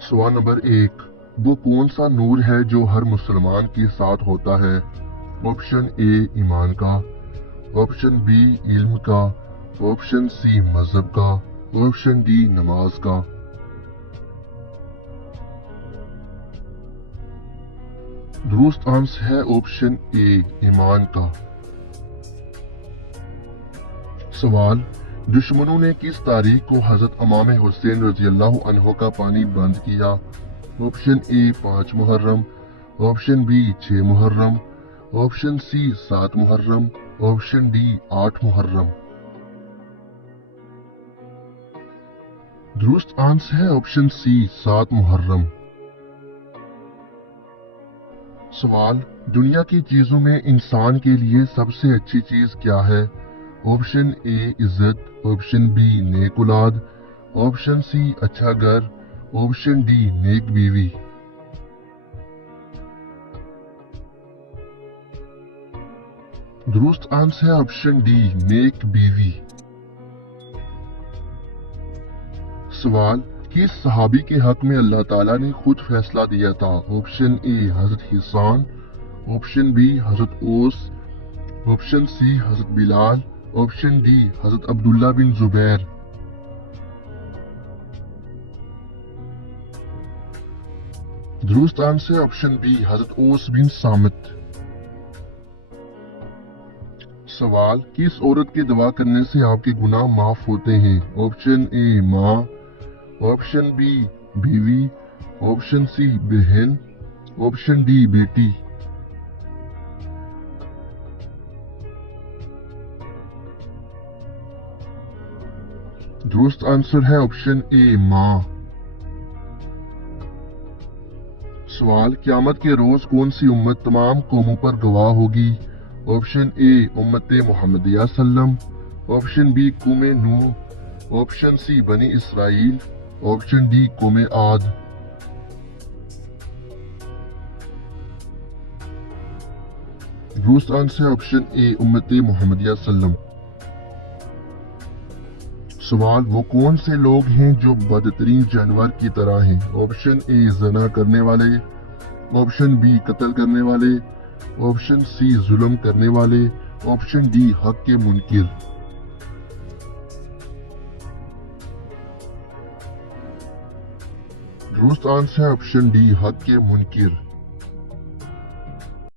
سوال نمبر 1، وہ کون سا نور ہے جو ہر مسلمان کے ساتھ ہوتا ہے؟ آپشن اے ایمان کا، آپشن بی علم کا، آپشن سی مذہب کا، آپشن ڈی نماز کا۔ درست آنسر ہے آپشن اے ایمان کا۔ سوال، دشمنوں نے کس تاریخ کو حضرت امام حسین رضی اللہ عنہ کا پانی بند کیا؟ آپشن اے 5 محرم، آپشن بی 6 محرم، آپشن سی 7 محرم، آپشن ڈی 8 محرم۔ درست آنسر ہے آپشن سی 7 محرم۔ سوال، دنیا کی چیزوں میں انسان کے لیے سب سے اچھی چیز کیا ہے؟ آپشن اے عزت، آپشن بی نیک اولاد، آپشن سی اچھا گھر، آپشن ڈی نیک بیوی۔ درست آنسر ہے آپشن ڈی نیک بیوی۔ سوال، کس صحابی کے حق میں اللہ تعالیٰ نے خود فیصلہ دیا تھا؟ آپشن اے حضرت حسان، آپشن بی حضرت اوس، آپشن سی حضرت بلال، آپشن ڈی حضرت عبداللہ بن زبیر۔ درست آنسر ہے آپشن بی حضرت اوس بن صامت۔ سوال، کس عورت کے دعا کرنے سے آپ کے گناہ معاف ہوتے ہیں؟ آپشن اے ماں، آپشن بی بیوی، آپشن سی بہن، آپشن ڈی بیٹی۔ درست آنسر ہے آپشن اے ماں۔ سوال، قیامت کے روز کون سی امت تمام قوموں پر گواہ ہوگی؟ آپشن اے امت محمدیہ سلم، آپشن بی قوم نوح، آپشن سی بنی اسرائیل، آپشن ڈی قوم عاد۔ درست آنسر ہے آپشن اے امت محمدیہ سلم۔ سوال، وہ کون سے لوگ ہیں جو بدترین جانور کی طرح ہیں؟ آپشن اے زنا کرنے والے، آپشن بی قتل کرنے والے، آپشن سی ظلم کرنے والے، آپشن ڈی حق کے منکر۔ درست آنسر ہے آپشن ڈی حق کے منکر۔